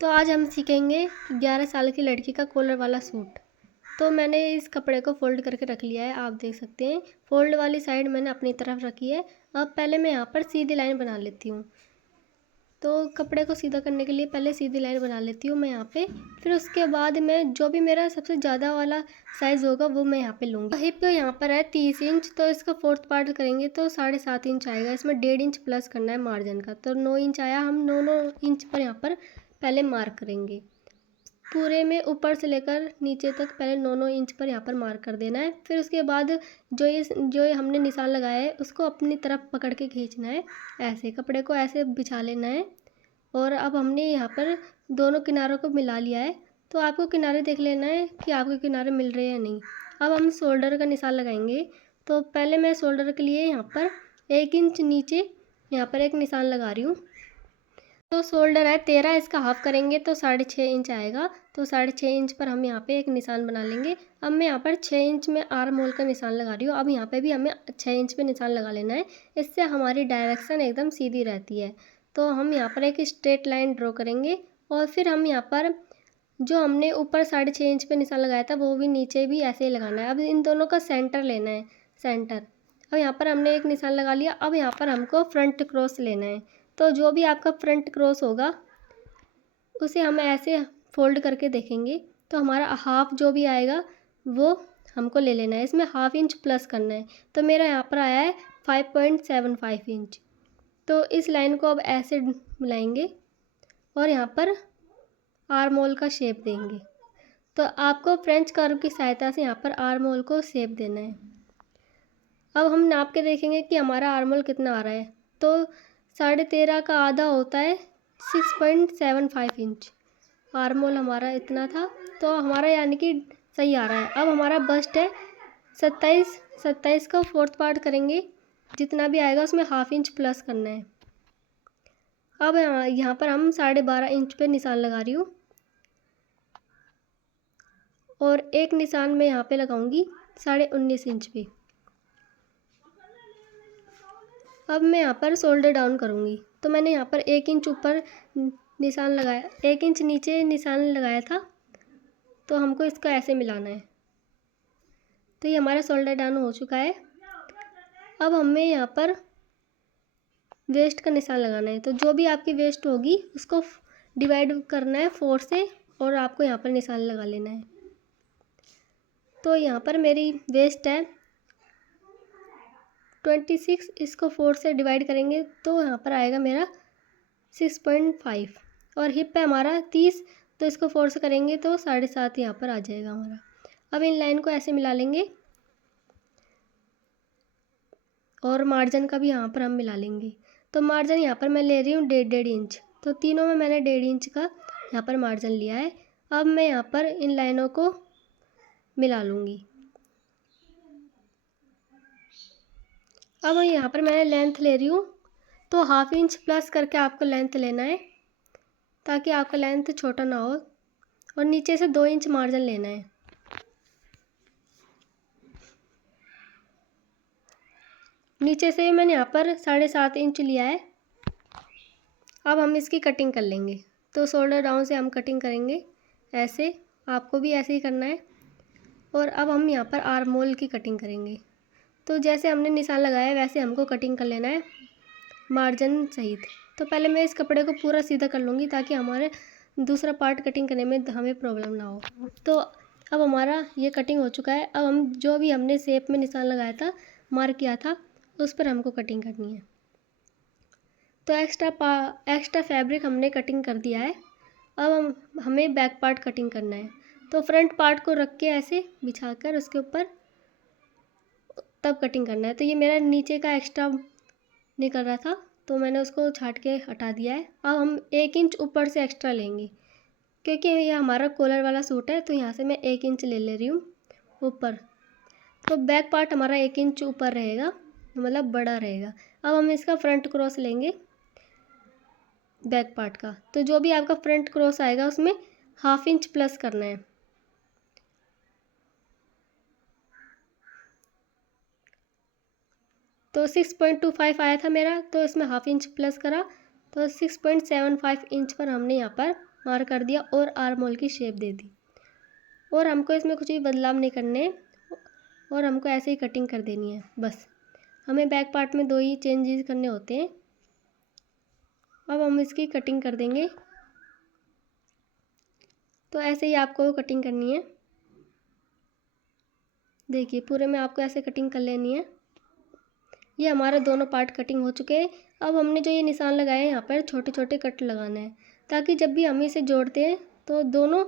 तो आज हम सीखेंगे 11 साल की लड़की का कॉलर वाला सूट। तो मैंने इस कपड़े को फ़ोल्ड करके रख लिया है, आप देख सकते हैं। फ़ोल्ड वाली साइड मैंने अपनी तरफ रखी है। अब पहले मैं यहाँ पर सीधी लाइन बना लेती हूँ। तो कपड़े को सीधा करने के लिए पहले सीधी लाइन बना लेती हूँ मैं यहाँ पे। फिर उसके बाद मैं जो भी मेरा सबसे ज़्यादा वाला साइज़ होगा वो मैं यहाँ पे लूँगी। हिप यहाँ पर है 30 इंच, तो इसका फोर्थ पार्ट करेंगे तो 7.5 इंच आएगा। इसमें 1.5 इंच प्लस करना है मार्जिन का, तो 9 इंच आया। हम 9 इंच पर यहाँ पर पहले मार्क करेंगे। पूरे में ऊपर से लेकर नीचे तक पहले 9 इंच पर यहाँ पर मार्क कर देना है। फिर उसके बाद जो ये हमने निशान लगाया है उसको अपनी तरफ पकड़ के खींचना है। ऐसे कपड़े को ऐसे बिछा लेना है। और अब हमने यहाँ पर दोनों किनारों को मिला लिया है। तो आपको किनारे देख लेना है कि आपके किनारे मिल रहे हैं या नहीं। अब हम शोल्डर का निशान लगाएंगे। तो पहले मैं शोल्डर के लिए यहाँ पर 1 इंच नीचे यहाँ पर एक निशान लगा रही हूँ। तो शोल्डर है 13, इसका हाफ करेंगे तो 6.5 इंच आएगा। तो 6.5 इंच पर हम यहाँ पे एक निशान बना लेंगे। अब मैं यहाँ पर 6 इंच में आर्म होल का निशान लगा रही हूँ। अब यहाँ पे भी हमें 6 इंच पे निशान लगा लेना है। इससे हमारी डायरेक्शन एकदम सीधी रहती है। तो हम यहाँ पर एक स्ट्रेट लाइन ड्रॉ करेंगे। और फिर हम यहाँ पर जो हमने ऊपर 6.5 इंच पे निशान लगाया था वो भी नीचे भी ऐसे ही लगाना है। अब इन दोनों का सेंटर लेना है, सेंटर। अब यहाँ पर हमने एक निशान लगा लिया। अब यहाँ पर हमको फ्रंट क्रॉस लेना है। तो जो भी आपका फ्रंट क्रॉस होगा उसे हम ऐसे फोल्ड करके देखेंगे। तो हमारा हाफ जो भी आएगा वो हमको ले लेना है। इसमें हाफ इंच प्लस करना है। तो मेरा यहाँ पर आया है 5.75 इंच। तो इस लाइन को अब ऐसे मिलाएंगे और यहाँ पर आर्म होल का शेप देंगे। तो आपको फ्रेंच कर्व की सहायता से यहाँ पर आर्म होल को शेप देना है। अब हम नाप के देखेंगे कि हमारा आर्म होल कितना आ रहा है। तो 13.5 का आधा होता है 6.75 इंच। आर्म होल हमारा इतना था, तो हमारा यानी कि सही आ रहा है। अब हमारा बस्ट है 27 का फोर्थ पार्ट करेंगे। जितना भी आएगा उसमें हाफ इंच प्लस करना है। अब यहाँ पर हम 12.5 इंच पे निशान लगा रही हूँ और एक निशान में यहाँ पे लगाऊंगी 19.5 इंच पे। अब मैं यहाँ पर शोल्डर डाउन करूँगी। तो मैंने यहाँ पर 1 इंच ऊपर निशान लगाया, 1 इंच नीचे निशान लगाया था। तो हमको इसका ऐसे मिलाना है। तो ये हमारा शोल्डर डाउन हो चुका है। अब हमें यहाँ पर वेस्ट का निशान लगाना है। तो जो भी आपकी वेस्ट होगी उसको डिवाइड करना है 4 से और आपको यहाँ पर निशान लगा लेना है। तो यहाँ पर मेरी वेस्ट है 26, इसको 4 से डिवाइड करेंगे तो यहाँ पर आएगा मेरा 6.5। और हिप है हमारा 30, तो इसको 4 से करेंगे तो 7.5 यहाँ पर आ जाएगा हमारा। अब इन लाइन को ऐसे मिला लेंगे और मार्जिन का भी यहाँ पर हम मिला लेंगे। तो मार्जिन यहाँ पर मैं ले रही हूँ 1.5 इंच। तो तीनों में मैंने 1.5 इंच का यहाँ पर मार्जिन लिया है। अब मैं यहाँ पर इन लाइनों को मिला लूँगी। अब यहाँ पर मैंने लेंथ ले रही हूँ, तो हाफ इंच प्लस करके आपको लेंथ लेना है ताकि आपका लेंथ छोटा ना हो। और नीचे से 2 इंच मार्जिन लेना है। नीचे से मैंने यहाँ पर 7.5 इंच लिया है। अब हम इसकी कटिंग कर लेंगे। तो शोल्डर डाउन से हम कटिंग करेंगे ऐसे, आपको भी ऐसे ही करना है। और अब हम यहाँ पर आर्म होल की कटिंग करेंगे। तो जैसे हमने निशान लगाया है वैसे हमको कटिंग कर लेना है मार्जिन सहित। तो पहले मैं इस कपड़े को पूरा सीधा कर लूँगी ताकि हमारे दूसरा पार्ट कटिंग करने में हमें प्रॉब्लम ना हो। तो अब हमारा ये कटिंग हो चुका है। अब हम जो भी हमने शेप में निशान लगाया था, मार्क किया था, उस पर हमको कटिंग करनी है। तो एक्स्ट्रा फैब्रिक हमने कटिंग कर दिया है। अब हमें बैक पार्ट कटिंग करना है। तो फ्रंट पार्ट को रख के ऐसे बिछाकर उसके ऊपर तब कटिंग करना है। तो ये मेरा नीचे का एक्स्ट्रा निकल रहा था तो मैंने उसको छाट के हटा दिया है। अब हम 1 इंच ऊपर से एक्स्ट्रा लेंगे क्योंकि ये हमारा कॉलर वाला सूट है। तो यहाँ से मैं 1 इंच ले रही हूँ ऊपर। तो बैक पार्ट हमारा 1 इंच ऊपर रहेगा, मतलब बड़ा रहेगा। अब हम इसका फ्रंट क्रॉस लेंगे बैक पार्ट का। तो जो भी आपका फ्रंट क्रॉस आएगा उसमें हाफ इंच प्लस करना है। तो 6.25 आया था मेरा, तो इसमें हाफ इंच प्लस करा तो 6.75 इंच पर हमने यहाँ पर मार्क कर दिया और आर्म होल की शेप दे दी। और हमको इसमें कुछ भी बदलाव नहीं करने और हमको ऐसे ही कटिंग कर देनी है बस। हमें बैक पार्ट में 2 ही चेंजेस करने होते हैं। अब हम इसकी कटिंग कर देंगे। तो ऐसे ही आपको कटिंग करनी है। देखिए पूरे में आपको ऐसे कटिंग कर लेनी है। ये हमारा दोनों पार्ट कटिंग हो चुके हैं। अब हमने जो ये निशान लगाए हैं यहाँ पर छोटे छोटे कट लगाना है, ताकि जब भी हम इसे जोड़ते हैं तो दोनों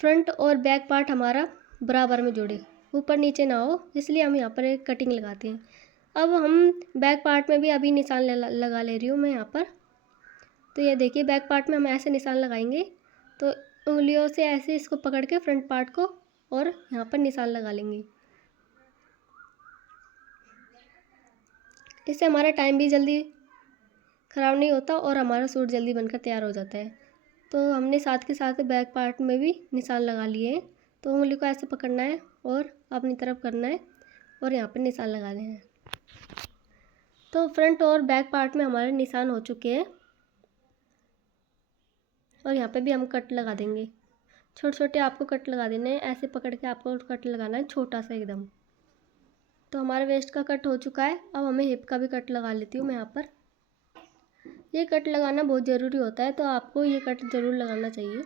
फ्रंट और बैक पार्ट हमारा बराबर में जुड़े, ऊपर नीचे ना हो, इसलिए हम यहाँ पर एक कटिंग लगाते हैं। अब हम बैक पार्ट में भी अभी निशान लगा ले रही हूँ मैं यहाँ पर। तो ये देखिए बैक पार्ट में हम ऐसे निशान लगाएंगे, तो उंगलियों से ऐसे इसको पकड़ के फ्रंट पार्ट को और यहाँ पर निशान लगा लेंगे। इससे हमारा टाइम भी जल्दी ख़राब नहीं होता और हमारा सूट जल्दी बनकर तैयार हो जाता है। तो हमने साथ के साथ बैक पार्ट में भी निशान लगा लिए हैं। तो उंगली को ऐसे पकड़ना है और अपनी तरफ करना है और यहाँ पर निशान लगा लेना है। तो फ्रंट और बैक पार्ट में हमारे निशान हो चुके हैं और यहाँ पे भी हम कट लगा देंगे। छोटे छोटे आपको कट लगा देने हैं, ऐसे पकड़ के आपको कट लगाना है छोटा सा एकदम। तो हमारा वेस्ट का कट हो चुका है। अब हमें हिप का भी कट लगा लेती हूँ मैं यहाँ पर। ये कट लगाना बहुत ज़रूरी होता है, तो आपको ये कट ज़रूर लगाना चाहिए।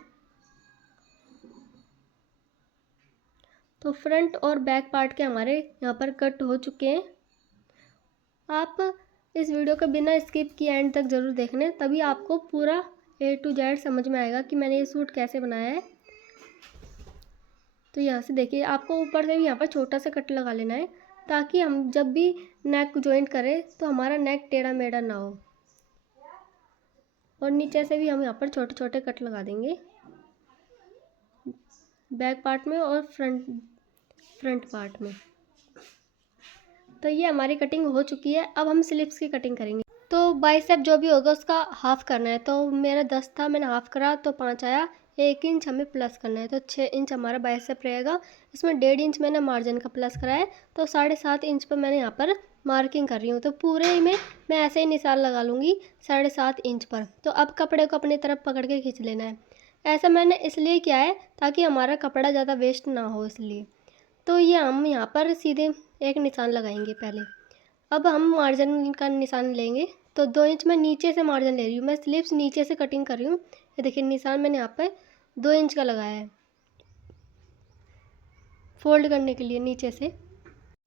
तो फ्रंट और बैक पार्ट के हमारे यहाँ पर कट हो चुके हैं। आप इस वीडियो को बिना स्किप किए एंड तक ज़रूर देखना, तभी आपको पूरा A to Z समझ में आएगा कि मैंने ये सूट कैसे बनाया है। तो यहाँ से देखिए आपको ऊपर से भी यहाँ पर छोटा सा कट लगा लेना है, ताकि हम जब भी नेक जॉइंट करें तो हमारा नेक टेढ़ा मेढ़ा ना हो। और नीचे से भी हम यहाँ पर छोटे छोटे कट लगा देंगे बैक पार्ट में और फ्रंट पार्ट में। तो ये हमारी कटिंग हो चुकी है। अब हम स्लिप्स की कटिंग करेंगे। तो बाइसेप जो भी होगा उसका हाफ़ करना है। तो मेरा 10 था, मैंने हाफ़ करा तो 5 आया। 1 इंच हमें प्लस करना है, तो 6 इंच हमारा बाइसेप रहेगा। इसमें 1.5 इंच मैंने मार्जिन का प्लस करा है, तो 7.5 इंच पर मैंने यहाँ पर मार्किंग कर रही हूँ। तो पूरे में मैं ऐसे ही निशान लगा लूँगी 7.5 इंच पर। तो अब कपड़े को अपनी तरफ पकड़ के खींच लेना है। ऐसा मैंने इसलिए किया है ताकि हमारा कपड़ा ज़्यादा वेस्ट ना हो, इसलिए। तो ये हम यहाँ पर सीधे एक निशान लगाएंगे पहले। अब हम मार्जिन का निशान लेंगे। तो 2 इंच मैं नीचे से मार्जिन ले रही हूँ। मैं स्लीव्स नीचे से कटिंग कर रही हूँ। ये देखिए निशान मैंने यहाँ पे 2 इंच का लगाया है फोल्ड करने के लिए नीचे से।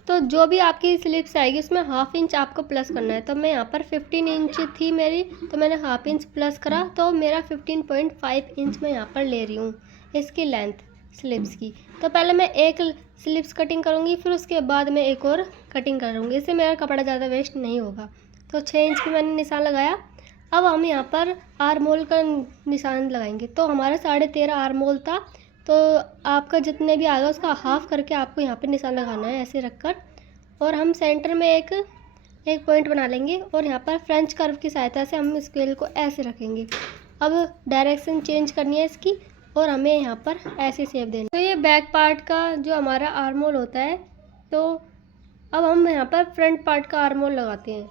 तो जो भी आपकी स्लीव्स आएगी उसमें 1/2 इंच आपको प्लस करना है। तो मैं यहाँ पर 15 इंच थी मेरी, तो मैंने 1/2 इंच प्लस करा, तो मेरा 15.5 इंच मैं यहाँ पर ले रही हूँ इसकी लेंथ स्लीव्स की। तो पहले मैं एक स्लीव्स कटिंग करूँगी, फिर उसके बाद मैं एक और कटिंग करूँगी। इससे मेरा कपड़ा ज़्यादा वेस्ट नहीं होगा। तो 6 इंच पे मैंने निशान लगाया। अब हम यहाँ पर आर्म होल का निशान लगाएंगे। तो हमारा 13.5 आर्म होल था, तो आपका जितने भी आएगा उसका हाफ़ करके आपको यहाँ पे निशान लगाना है ऐसे रखकर। और हम सेंटर में एक पॉइंट बना लेंगे और यहाँ पर फ्रेंच कर्व की सहायता से हम स्केल को ऐसे रखेंगे। अब डायरेक्शन चेंज करनी है इसकी और हमें यहाँ पर ऐसे शेप देनी है। तो ये बैक पार्ट का जो हमारा आर्म होल होता है। तो अब हम यहाँ पर फ्रंट पार्ट का आर्म होल लगाते हैं।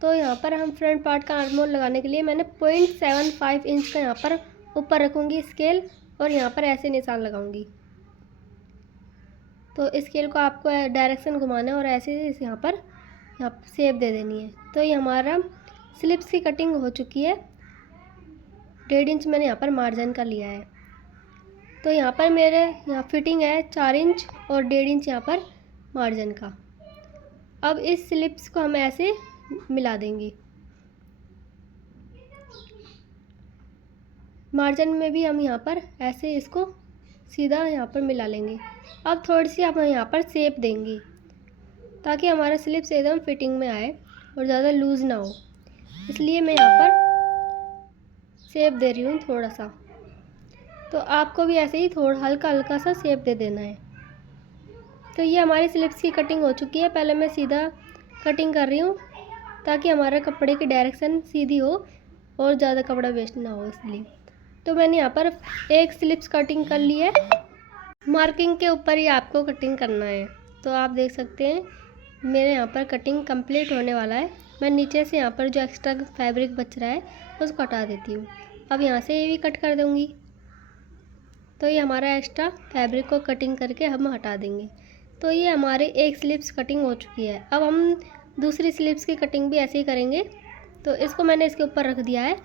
तो यहाँ पर हम फ्रंट पार्ट का आर्म होल लगाने के लिए मैंने 0.75 इंच का यहाँ पर ऊपर रखूँगी स्केल और यहाँ पर ऐसे निशान लगाऊंगी। तो स्केल को आपको डायरेक्शन घुमाना है और ऐसे यहाँ पर शेप दे देनी है। तो ये हमारा स्लिप्स की कटिंग हो चुकी है। 1.5 इंच मैंने यहाँ पर मार्जिन का लिया है। तो यहाँ पर मेरे यहाँ फिटिंग है 4 इंच और 1.5 इंच यहाँ पर मार्जिन का। अब इस स्लिप्स को हम ऐसे मिला देंगे। मार्जिन में भी हम यहाँ पर ऐसे इसको सीधा यहाँ पर मिला लेंगे। अब थोड़ी सी हम यहाँ पर शेप देंगे ताकि हमारा स्लिप्स एकदम फिटिंग में आए और ज़्यादा लूज़ ना हो, इसलिए मैं यहाँ पर शेप दे रही हूँ थोड़ा सा। तो आपको भी ऐसे ही थोड़ा हल्का हल्का सा शेप दे देना है। तो ये हमारी स्लिप्स की कटिंग हो चुकी है। पहले मैं सीधा कटिंग कर रही हूँ ताकि हमारा कपड़े की डायरेक्शन सीधी हो और ज़्यादा कपड़ा वेस्ट ना हो, इसलिए। तो मैंने यहाँ पर एक स्लिप्स कटिंग कर ली है। मार्किंग के ऊपर ही आपको कटिंग करना है। तो आप देख सकते हैं मेरे यहाँ पर कटिंग कंप्लीट होने वाला है। मैं नीचे से यहाँ पर जो एक्स्ट्रा फैब्रिक बच रहा है उसको हटा देती हूँ। अब यहाँ से ये भी कट कर दूँगी। तो ये हमारा एक्स्ट्रा फैब्रिक को कटिंग करके हम हटा देंगे। तो ये हमारे एक स्लिप्स कटिंग हो चुकी है। अब हम दूसरी स्लिप्स की कटिंग भी ऐसे ही करेंगे। तो इसको मैंने इसके ऊपर रख दिया है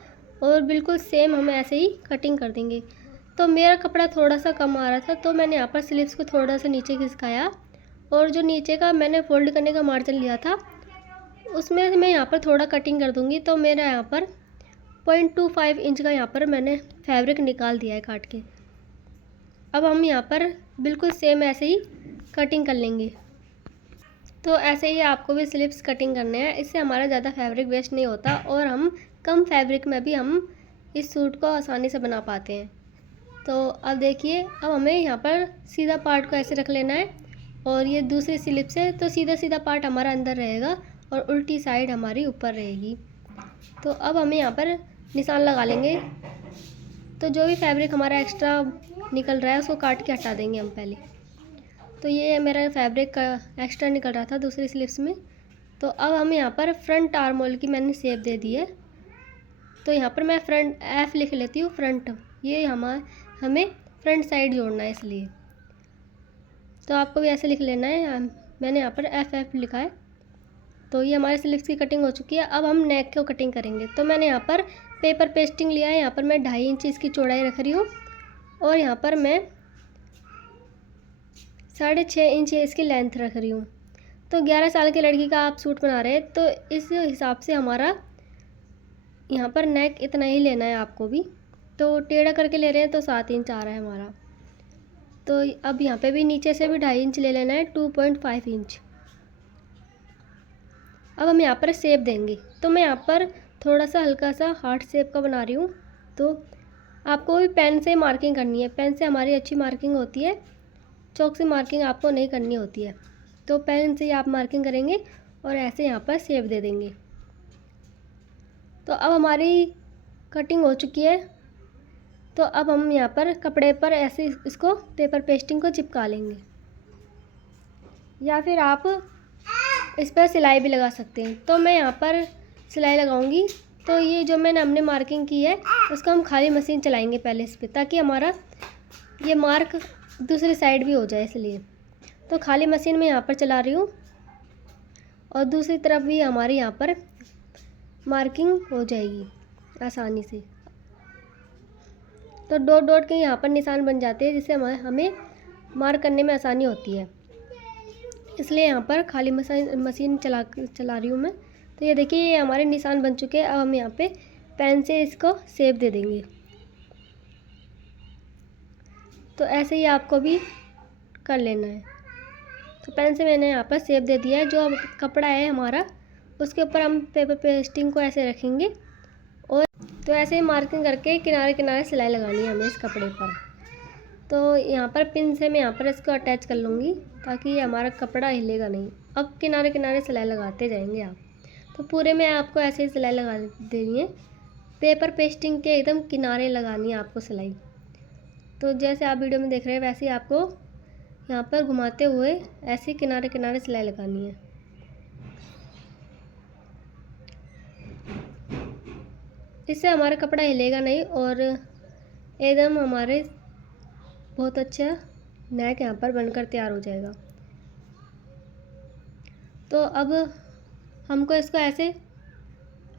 और बिल्कुल सेम हम ऐसे ही कटिंग कर देंगे। तो मेरा कपड़ा थोड़ा सा कम आ रहा था, तो मैंने यहाँ पर स्लिप्स को थोड़ा सा नीचे खिसकाया और जो नीचे का मैंने फ़ोल्ड करने का मार्जिन लिया था उसमें मैं यहाँ पर थोड़ा कटिंग कर दूँगी। तो मेरा यहाँ पर 0.25 इंच का यहाँ पर मैंने फैब्रिक निकाल दिया है काट के। अब हम यहाँ पर बिल्कुल सेम ऐसे ही कटिंग कर लेंगे। तो ऐसे ही आपको भी स्लिप्स कटिंग करने हैं, इससे हमारा ज़्यादा फैब्रिक वेस्ट नहीं होता और हम कम फैब्रिक में भी हम इस सूट को आसानी से बना पाते हैं। तो अब देखिए, अब हमें यहाँ पर सीधा पार्ट को ऐसे रख लेना है और ये दूसरी स्लिप से तो सीधा सीधा पार्ट हमारा अंदर रहेगा और उल्टी साइड हमारी ऊपर रहेगी। तो अब हमें यहाँ पर निशान लगा लेंगे। तो जो भी फैब्रिक हमारा एक्स्ट्रा निकल रहा है उसको काट के हटा देंगे हम पहले। तो ये मेरा फैब्रिक का एक्स्ट्रा निकल रहा था दूसरी स्लिप्स में। तो अब हम यहाँ पर फ्रंट आर्म होल की मैंने शेप दे दी है। तो यहाँ पर मैं फ्रंट एफ लिख लेती हूँ, फ्रंट, ये हमें फ्रंट साइड जोड़ना है इसलिए। तो आपको भी ऐसे लिख लेना है, मैंने यहाँ पर एफ लिखा है। तो ये हमारे स्लिप्स की कटिंग हो चुकी है। अब हम नेक को कटिंग करेंगे। तो मैंने यहाँ पर पेपर पेस्टिंग लिया है, यहाँ पर मैं 2.5 इंच इसकी चौड़ाई रख रही हूँ और यहाँ पर मैं 6.5 इंच इसकी लेंथ रख रही हूँ। तो 11 साल की लड़की का आप सूट बना रहे हैं तो इस हिसाब से हमारा यहाँ पर नेक इतना ही लेना है आपको भी। तो टेढ़ा करके ले रहे हैं तो 7 इंच आ रहा है हमारा। तो अब यहाँ पे भी नीचे से भी 2.5 इंच ले लेना है, 2.5 इंच। अब हम यहाँ पर शेप देंगे। तो मैं यहाँ पर थोड़ा सा हल्का सा हार्ट शेप का बना रही हूँ। तो आपको भी पेन से मार्किंग करनी है, पेन से हमारी अच्छी मार्किंग होती है, चौक से मार्किंग आपको नहीं करनी होती है। तो पेन से ही आप मार्किंग करेंगे और ऐसे यहाँ पर शेप दे देंगे। तो अब हमारी कटिंग हो चुकी है। तो अब हम यहाँ पर कपड़े पर ऐसे इसको पेपर पेस्टिंग को चिपका लेंगे, या फिर आप इस पर सिलाई भी लगा सकते हैं। तो मैं यहाँ पर सिलाई लगाऊंगी। तो ये जो मैंने हमने मार्किंग की है उसको हम खाली मशीन चलाएंगे पहले इस पर, ताकि हमारा ये मार्क दूसरी साइड भी हो जाए इसलिए। तो खाली मशीन में यहाँ पर चला रही हूँ और दूसरी तरफ भी हमारी यहाँ पर मार्किंग हो जाएगी आसानी से। तो डॉट डॉट के यहाँ पर निशान बन जाते हैं, जिससे हमें मार्क करने में आसानी होती है। इसलिए यहाँ पर खाली मशीन चला रही हूँ मैं। तो ये देखिए, ये हमारे निशान बन चुके हैं। अब हम यहाँ पे पेन से इसको शेप दे देंगे। तो ऐसे ही आपको भी कर लेना है। तो पेन से मैंने यहाँ पर शेप दे दिया है। जो कपड़ा है हमारा उसके ऊपर हम पेपर पेस्टिंग को ऐसे रखेंगे और तो ऐसे ही मार्किंग करके किनारे किनारे सिलाई लगानी है हमें इस कपड़े पर। तो यहाँ पर पिन से मैं यहाँ पर इसको अटैच कर लूँगी ताकि ये हमारा कपड़ा हिलेगा नहीं। अब किनारे किनारे सिलाई लगाते जाएंगे आप। तो पूरे में आपको ऐसे ही सिलाई लगा देनी है, पेपर पेस्टिंग के एकदम किनारे लगानी है आपको सिलाई। तो जैसे आप वीडियो में देख रहे हैं वैसे ही आपको यहाँ पर घुमाते हुए ऐसे किनारे किनारे सिलाई लगानी है। इससे हमारा कपड़ा हिलेगा नहीं और एकदम हमारे बहुत अच्छा नेक यहाँ पर बनकर तैयार हो जाएगा। तो अब हमको इसको ऐसे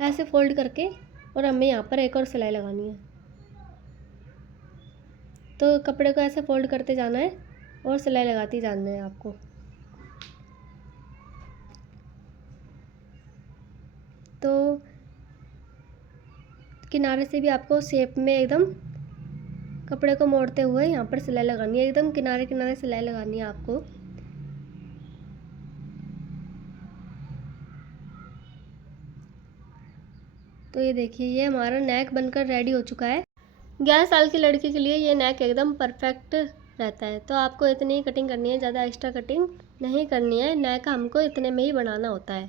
ऐसे फोल्ड करके और हमें यहाँ पर एक और सिलाई लगानी है। तो कपड़े को ऐसे फोल्ड करते जाना है और सिलाई लगाती जाना है आपको। तो किनारे से भी आपको शेप में एकदम कपड़े को मोड़ते हुए यहाँ पर सिलाई लगानी है, एकदम किनारे किनारे सिलाई लगानी है आपको। तो ये देखिए, ये हमारा नेक बनकर रेडी हो चुका है। 11 साल की लड़की के लिए ये नेक एकदम परफेक्ट रहता है। तो आपको इतनी ही कटिंग करनी है, ज़्यादा एक्स्ट्रा कटिंग नहीं करनी है। नेक हमको इतने में ही बनाना होता है।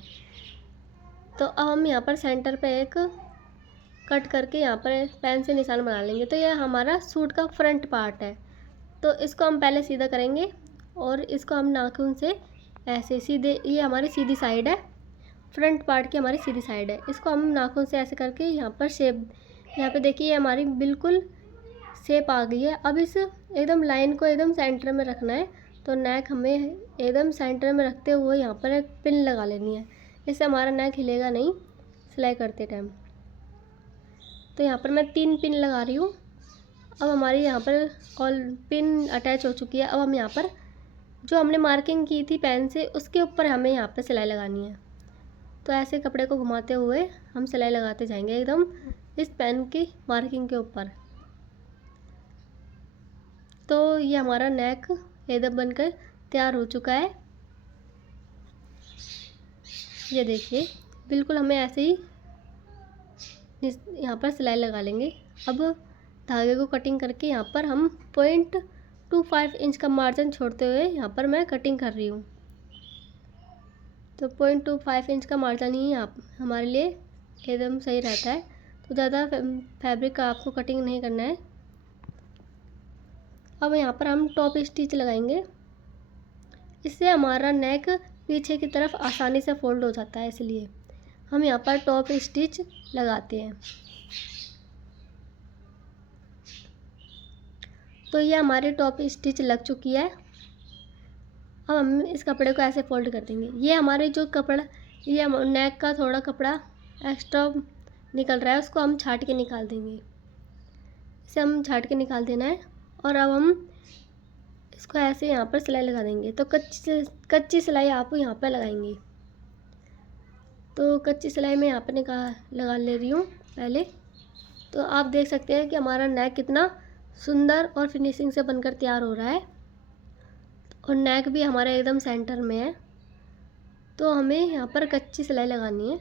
तो अब हम यहाँ पर सेंटर पे एक कट करके यहाँ पर पेन से निशान बना लेंगे। तो यह हमारा सूट का फ्रंट पार्ट है। तो इसको हम पहले सीधा करेंगे और इसको हम नाखून से ऐसे सीधे, ये हमारी सीधी साइड है, फ्रंट पार्ट की हमारी सीधी साइड है। इसको हम नाखून से ऐसे करके यहाँ पर शेप यहाँ पे देखिए हमारी बिल्कुल शेप आ गई है। अब इस एकदम लाइन को एकदम सेंटर में रखना है। तो नेक हमें एकदम सेंटर में रखते हुए यहाँ पर एक पिन लगा लेनी है, इससे हमारा नेक हिलेगा नहीं सिलाई करते टाइम। तो यहाँ पर मैं 3 पिन लगा रही हूँ। अब हमारी यहाँ पर ऑल पिन अटैच हो चुकी है। अब हम यहाँ पर जो हमने मार्किंग की थी पेन से उसके ऊपर हमें यहाँ पर सिलाई लगानी है। तो ऐसे कपड़े को घुमाते हुए हम सिलाई लगाते जाएंगे एकदम इस पेन की मार्किंग के ऊपर। तो ये हमारा नेक एकदम बनकर तैयार हो चुका है। ये देखिए बिल्कुल हमें ऐसे ही यहाँ पर सिलाई लगा लेंगे। अब धागे को कटिंग करके यहाँ पर हम 0.25 इंच का मार्जिन छोड़ते हुए यहाँ पर मैं कटिंग कर रही हूँ। तो 0.25 इंच का मार्जिन ही यहाँ हमारे लिए एकदम सही रहता है। तो ज़्यादा फैब्रिक का आपको कटिंग नहीं करना है। अब यहाँ पर हम टॉप स्टिच लगाएंगे, इससे हमारा नेक पीछे की तरफ आसानी से फोल्ड हो जाता है, इसलिए हम यहाँ पर टॉप स्टिच लगाते हैं। तो ये हमारी टॉप स्टिच लग चुकी है। अब हम इस कपड़े को ऐसे फोल्ड कर देंगे। ये हमारे जो कपड़ा, ये नेक का थोड़ा कपड़ा एक्स्ट्रा निकल रहा है, उसको हम छाट के निकाल देंगे। इसे हम छाट के निकाल देना है। और अब हम इसको ऐसे यहाँ पर सिलाई लगा देंगे। तो कच्ची सिलाई आप यहाँ पर लगाएंगे। तो कच्ची सिलाई मैं यहाँ पर लगा ले रही हूँ पहले। तो आप देख सकते हैं कि हमारा नेक कितना सुंदर और फिनिशिंग से बनकर तैयार हो रहा है। और नेक भी हमारा एकदम सेंटर में है। तो हमें यहाँ पर कच्ची सिलाई लगानी है।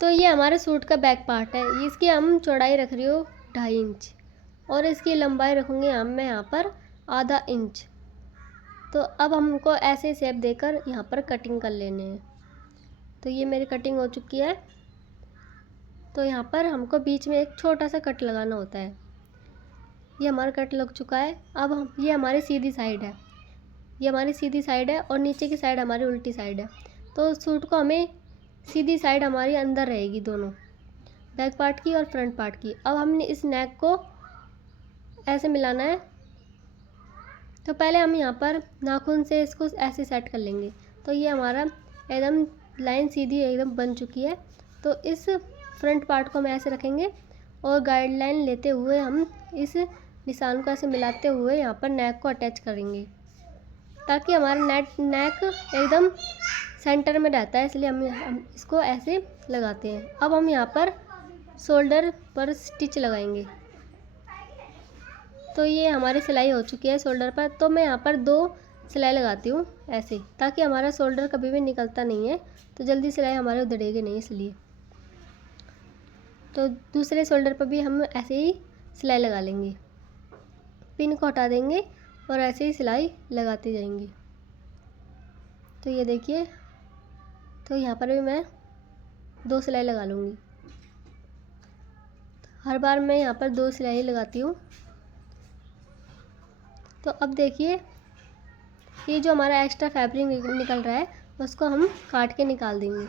तो ये हमारे सूट का बैक पार्ट है। इसकी हम चौड़ाई रख रही हूँ 2.5 इंच और इसकी लंबाई रखूँगी मैं यहाँ पर आधा इंच। तो अब हमको ऐसे शेप देकर यहाँ पर कटिंग कर लेने हैं। तो ये मेरी कटिंग हो चुकी है। तो यहाँ पर हमको बीच में एक छोटा सा कट लगाना होता है। ये हमारा कट लग चुका है। अब ये हमारी सीधी साइड है, ये हमारी सीधी साइड है और नीचे की साइड हमारी उल्टी साइड है। तो सूट को हमें सीधी साइड हमारी अंदर रहेगी, दोनों बैक पार्ट की और फ्रंट पार्ट की। अब हमने इस नेक को ऐसे मिलाना है। तो पहले हम यहाँ पर नाखून से इसको ऐसे सेट कर लेंगे। तो ये हमारा एकदम लाइन सीधी एकदम बन चुकी है। तो इस फ्रंट पार्ट को हम ऐसे रखेंगे और गाइडलाइन लेते हुए हम इस निशान को ऐसे मिलाते हुए यहाँ पर नेक को अटैच करेंगे, ताकि हमारा नेक एकदम सेंटर में रहता है, इसलिए हम इसको ऐसे लगाते हैं। अब हम यहाँ पर शोल्डर पर स्टिच लगाएंगे। तो ये हमारी सिलाई हो चुकी है शोल्डर पर। तो मैं यहाँ पर 2 सिलाई लगाती हूँ ऐसे, ताकि हमारा शोल्डर कभी भी निकलता नहीं है, तो जल्दी सिलाई हमारे उधड़ेगी नहीं, इसलिए। तो दूसरे शोल्डर पर भी हम ऐसे ही सिलाई लगा लेंगे। पिन को हटा देंगे और ऐसे ही सिलाई लगाती जाएंगी। तो ये देखिए, तो यहाँ पर भी मैं 2 सिलाई लगा लूँगी। हर बार मैं यहाँ पर 2 सिलाई लगाती हूँ। तो अब देखिए, ये जो हमारा एक्स्ट्रा फैब्रिक निकल रहा है उसको हम काट के निकाल देंगे।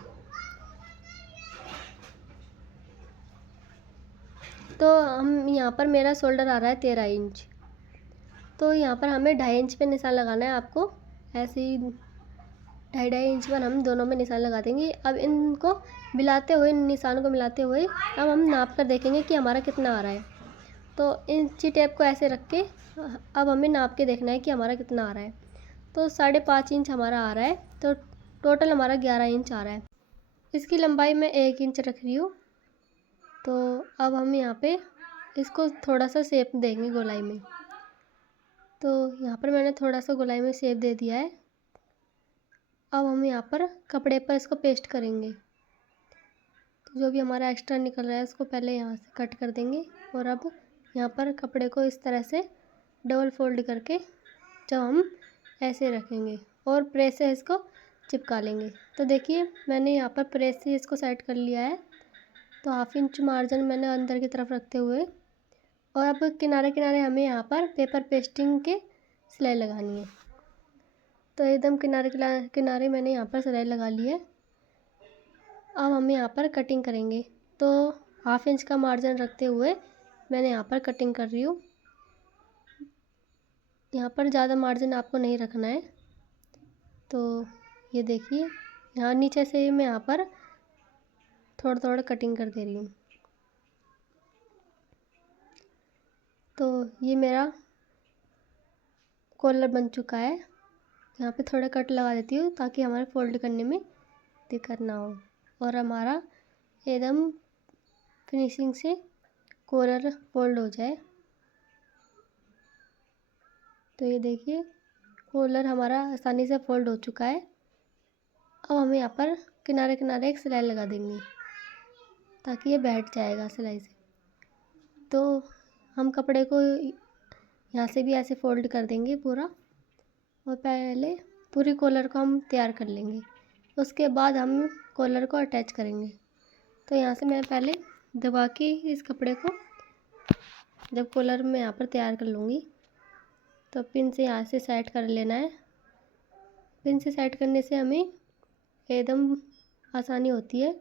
तो हम यहाँ पर मेरा शोल्डर आ रहा है 13 इंच। तो यहाँ पर हमें 2.5 इंच पे निशान लगाना है आपको। ऐसे ही 2.5 इंच पर हम दोनों में निशान लगा देंगे। अब इनको मिलाते हुए, निशान को मिलाते हुए अब हम नाप कर देखेंगे कि हमारा कितना आ रहा है। तो इंची टेप को ऐसे रख के अब हमें नाप के देखना है कि हमारा कितना आ रहा है। तो 5.5 इंच हमारा आ रहा है। तो टोटल हमारा 11 इंच आ रहा है। इसकी लंबाई मैं 1 इंच रख रही हूँ। तो अब हम यहाँ पे इसको थोड़ा सा शेप देंगे गोलाई में। तो यहाँ पर मैंने थोड़ा सा गोलाई में शेप दे दिया है। अब हम यहाँ पर कपड़े पर इसको पेस्ट करेंगे। तो जो भी हमारा एक्स्ट्रा निकल रहा है उसको पहले यहाँ से कट कर देंगे। और अब यहाँ पर कपड़े को इस तरह से डबल फोल्ड करके जब हम ऐसे रखेंगे और प्रेस से इसको चिपका लेंगे। तो देखिए, मैंने यहाँ पर प्रेस से इसको सेट कर लिया है। तो 1/2 इंच मार्जिन मैंने अंदर की तरफ रखते हुए, और अब किनारे किनारे हमें यहाँ पर पेपर पेस्टिंग के सिलाई लगानी है। तो एकदम किनारे किनारे मैंने यहाँ पर सिलाई लगा ली है। अब हम यहाँ पर कटिंग करेंगे। तो 1/2 इंच का मार्जिन रखते हुए मैंने यहाँ पर कटिंग कर रही हूँ। यहाँ पर ज़्यादा मार्जिन आपको नहीं रखना है। तो ये देखिए, यहाँ नीचे से मैं यहाँ पर थोड़ा थोड़ा कटिंग कर दे रही हूँ। तो ये मेरा कॉलर बन चुका है। यहाँ पे थोड़ा कट लगा देती हूँ ताकि हमारे फोल्ड करने में दिक्कत ना हो और हमारा एकदम फिनिशिंग से कॉलर फोल्ड हो जाए। तो ये देखिए, कॉलर हमारा आसानी से फोल्ड हो चुका है। अब हम यहाँ पर किनारे किनारे एक सिलाई लगा देंगे ताकि ये बैठ जाएगा सिलाई से। तो हम कपड़े को यहाँ से भी ऐसे फोल्ड कर देंगे पूरा, और पहले पूरी कॉलर को हम तैयार कर लेंगे। उसके बाद हम कॉलर को अटैच करेंगे। तो यहाँ से मैं पहले दबा के इस कपड़े को जब कॉलर में यहाँ पर तैयार कर लूँगी तो पिन से यहाँ से सेट कर लेना है। पिन से सेट करने से हमें एकदम आसानी होती है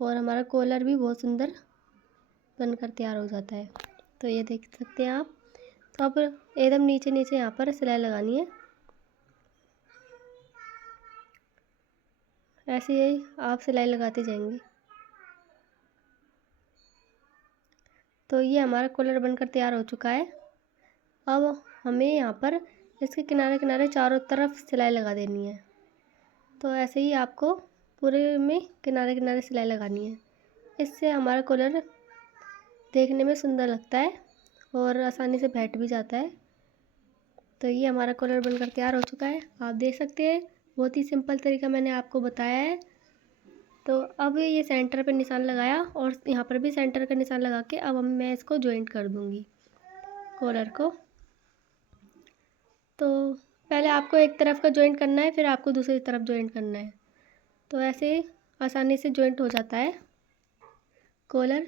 और हमारा कॉलर भी बहुत सुंदर बनकर तैयार हो जाता है। तो ये देख सकते हैं आप। तो अब एकदम नीचे नीचे यहाँ पर सिलाई लगानी है। ऐसे ही आप सिलाई लगाते जाएंगे। तो ये हमारा कॉलर बनकर तैयार हो चुका है। अब हमें यहाँ पर इसके किनारे किनारे चारों तरफ सिलाई लगा देनी है। तो ऐसे ही आपको पूरे में किनारे किनारे सिलाई लगानी है। इससे हमारा कॉलर देखने में सुंदर लगता है और आसानी से बैठ भी जाता है। तो ये हमारा कॉलर बनकर तैयार हो चुका है, आप देख सकते हैं। बहुत ही सिंपल तरीका मैंने आपको बताया है। तो अब ये सेंटर पे निशान लगाया और यहाँ पर भी सेंटर का निशान लगा के अब मैं इसको जॉइंट कर दूँगी कॉलर को। तो पहले आपको एक तरफ का जॉइंट करना है, फिर आपको दूसरी तरफ जॉइंट करना है। तो ऐसे आसानी से जॉइंट हो जाता है कॉलर।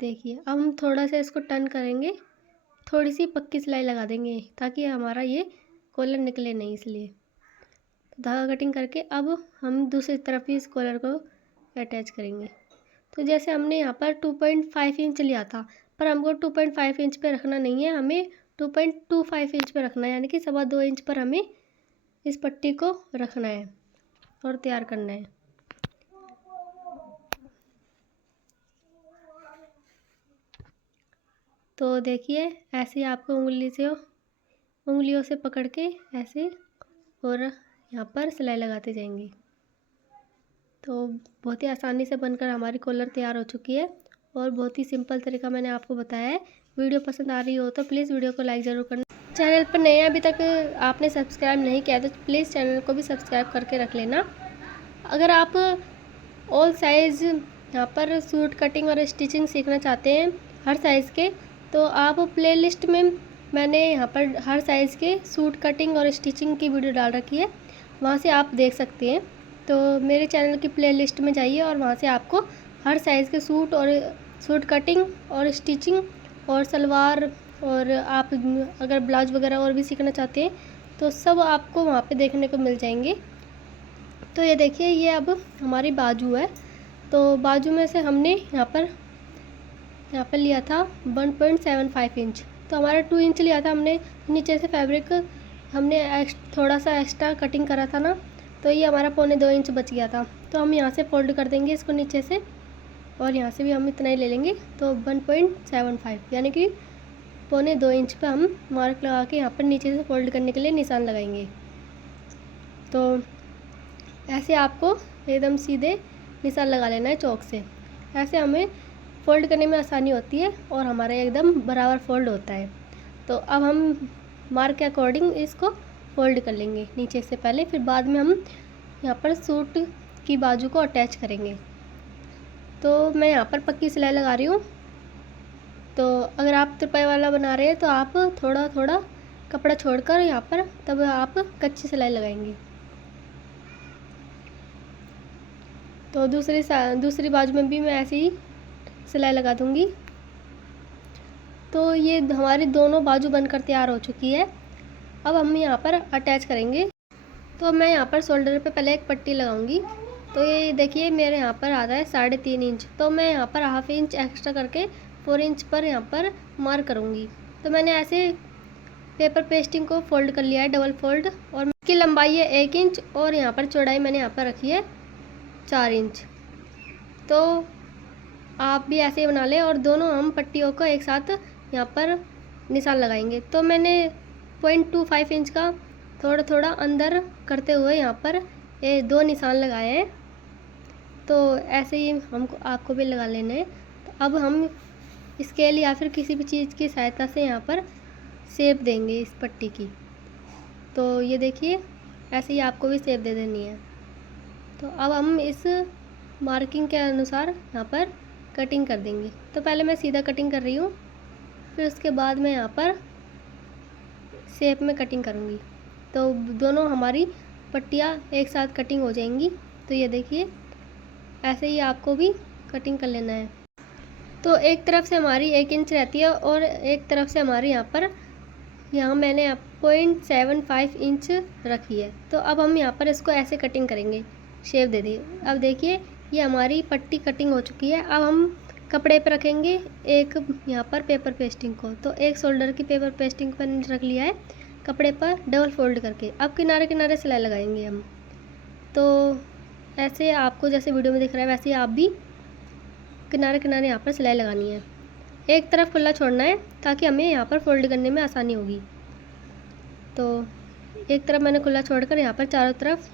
देखिए, अब हम थोड़ा सा इसको टर्न करेंगे, थोड़ी सी पक्की सिलाई लगा देंगे ताकि हमारा ये कॉलर निकले नहीं, इसलिए धागा कटिंग करके अब हम दूसरी तरफ भी इस कॉलर को अटैच करेंगे। तो जैसे हमने यहाँ पर 2.5 इंच लिया था, पर हमको 2.5 इंच पे रखना नहीं है, हमें 2.25 इंच पे रखना है, यानी कि 2.25 इंच पर हमें इस पट्टी को रखना है और तैयार करना है। तो देखिए, ऐसे आपको उंगलियों से पकड़ के ऐसे और यहाँ पर सिलाई लगाते जाएंगे। तो बहुत ही आसानी से बनकर हमारी कॉलर तैयार हो चुकी है और बहुत ही सिंपल तरीका मैंने आपको बताया है। वीडियो पसंद आ रही हो तो प्लीज़ वीडियो को लाइक ज़रूर करना। चैनल पर नए अभी तक आपने सब्सक्राइब नहीं किया तो प्लीज़ चैनल को भी सब्सक्राइब करके रख लेना। अगर आप ऑल साइज़ यहाँ पर सूट कटिंग और स्टिचिंग सीखना चाहते हैं हर साइज़ के, तो आप प्लेलिस्ट में मैंने यहाँ पर हर साइज़ के सूट कटिंग और स्टिचिंग की वीडियो डाल रखी है, वहाँ से आप देख सकते हैं। तो मेरे चैनल की प्लेलिस्ट में जाइए और वहाँ से आपको हर साइज़ के सूट और सूट कटिंग और स्टिचिंग और सलवार, और आप अगर ब्लाउज वगैरह और भी सीखना चाहते हैं तो सब आपको वहाँ पे देखने को मिल जाएंगे। तो ये देखिए, ये अब हमारी बाजू है। तो बाजू में से हमने यहाँ पर लिया था 1.75 इंच। तो हमारा 2 इंच लिया था हमने। नीचे से फैब्रिक हमने थोड़ा सा एक्स्ट्रा कटिंग करा था ना, तो ये हमारा 1.25 इंच बच गया था। तो हम यहाँ से फोल्ड कर देंगे इसको नीचे से, और यहाँ से भी हम इतना ही ले लेंगे। तो 1.75 यानी कि 1.25 इंच पे हम मार्क लगा के यहाँ पर नीचे से फोल्ड करने के लिए निशान लगाएंगे। तो ऐसे आपको एकदम सीधे निशान लगा लेना है चौक से। ऐसे हमें फ़ोल्ड करने में आसानी होती है और हमारा एकदम बराबर फ़ोल्ड होता है। तो अब हम मार्क के अकॉर्डिंग इसको फ़ोल्ड कर लेंगे नीचे से पहले, फिर बाद में हम यहाँ पर सूट की बाजू को अटैच करेंगे। तो मैं यहाँ पर पक्की सिलाई लगा रही हूँ। तो अगर आप तुरपाई वाला बना रहे हैं तो आप थोड़ा थोड़ा कपड़ा छोड़कर यहाँ पर तब आप कच्ची सिलाई लगाएंगे। तो दूसरी बाजू में भी मैं ऐसे ही सिलाई लगा दूंगी। तो ये हमारी दोनों बाजू बनकर तैयार हो चुकी है। अब हम यहाँ पर अटैच करेंगे। तो मैं यहाँ पर शोल्डर पे पहले एक पट्टी लगाऊंगी। तो ये देखिए, मेरे यहाँ पर आता है 3.5 इंच। तो मैं यहाँ पर ½ इंच एक्स्ट्रा करके 4 इंच पर यहाँ पर मार्क करूँगी। तो मैंने ऐसे पेपर पेस्टिंग को फोल्ड कर लिया है, डबल फोल्ड, और इसकी लंबाई है 1 इंच और यहाँ पर चौड़ाई मैंने यहाँ पर रखी है 4 इंच। तो आप भी ऐसे ही बना लें और दोनों हम पट्टियों को एक साथ यहाँ पर निशान लगाएंगे। तो मैंने 0.25 इंच का थोड़ा थोड़ा अंदर करते हुए यहाँ पर ये 2 निशान लगाए हैं। तो ऐसे ही हमको आपको भी लगा लेना है। तो अब हम स्केल या फिर किसी भी चीज़ की सहायता से यहाँ पर शेप देंगे इस पट्टी की। तो ये देखिए, ऐसे ही आपको भी शेप दे देनी है। तो अब हम इस मार्किंग के अनुसार यहाँ पर कटिंग कर देंगे। तो पहले मैं सीधा कटिंग कर रही हूँ, फिर उसके बाद मैं यहाँ पर शेप में कटिंग करूँगी। तो दोनों हमारी पट्टियाँ एक साथ कटिंग हो जाएंगी। तो ये देखिए, ऐसे ही आपको भी कटिंग कर लेना है। तो एक तरफ से हमारी 1 इंच रहती है और एक तरफ से हमारी यहाँ मैंने 0.75 इंच रखी है। तो अब हम यहाँ पर इसको ऐसे कटिंग करेंगे, शेप दे दी। अब देखिए, ये हमारी पट्टी कटिंग हो चुकी है। अब हम कपड़े पे रखेंगे एक यहाँ पर पेपर पेस्टिंग को। तो एक शोल्डर की पेपर पेस्टिंग पर रख लिया है कपड़े पर डबल फोल्ड करके। अब किनारे किनारे सिलाई लगाएंगे हम। तो ऐसे आपको जैसे वीडियो में दिख रहा है वैसे आप भी किनारे किनारे यहाँ पर सिलाई लगानी है। एक तरफ खुला छोड़ना है ताकि हमें यहाँ पर फोल्ड करने में आसानी होगी। तो एक तरफ मैंने खुला छोड़कर यहाँ पर चारों तरफ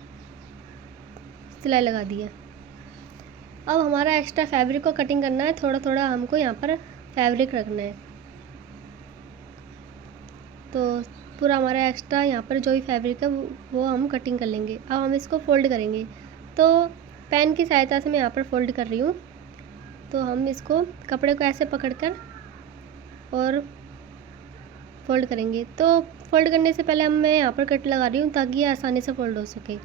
सिलाई लगा दी है। अब हमारा एक्स्ट्रा फैब्रिक को कटिंग करना है। थोड़ा थोड़ा हमको यहाँ पर फैब्रिक रखना है। तो पूरा हमारा एक्स्ट्रा यहाँ पर जो भी फैब्रिक है वो हम कटिंग कर लेंगे। अब हम इसको फोल्ड करेंगे। तो पेन की सहायता से मैं यहाँ पर फोल्ड कर रही हूँ। तो हम इसको कपड़े को ऐसे पकड़कर और फोल्ड करेंगे। तो फोल्ड करने से पहले मैं यहाँ पर कट लगा रही हूँ ताकि ये आसानी से फोल्ड हो सके।